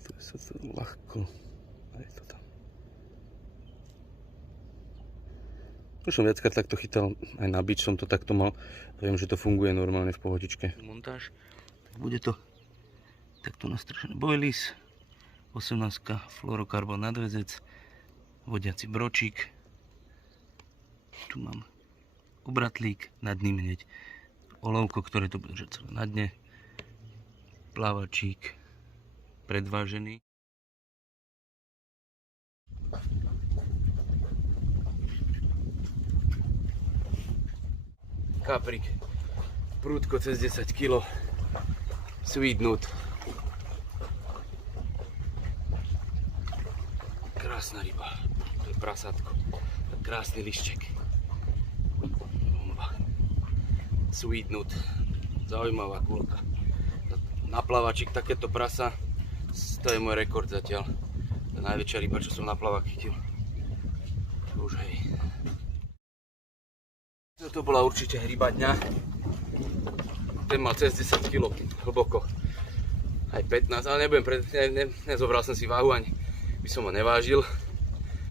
Tu sa to ľahko. A je to tam. Už som viackrát takto chytal, aj na bič som to takto mal. Viem, že to funguje normálne v pohodičke. Montáž. Bude to takto nastražené boilies. 18 fluorokarbon nadväzec. Vodiaci bročík. Tu mám obratlík, nad ním hneď olovko, ktoré to bude držať celé na dne. Plávačík predvážený. Kaprik, prúdko cez 10 kg, Sweet Nut. Krásna ryba, to je prasátko, krásny lišček. Bomba. Sweet Nut, zaujímavá kulka. Na plávačík takéto prasa, to je môj rekord zatiaľ. To je najväčšia ryba, čo som na plavák chytil. Už hej. Toto bola určite ryba dňa. Ten mal cez 10 kg hlboko. Aj 15, ale nebudem, nezobral som si váhu, ani by som ho nevážil.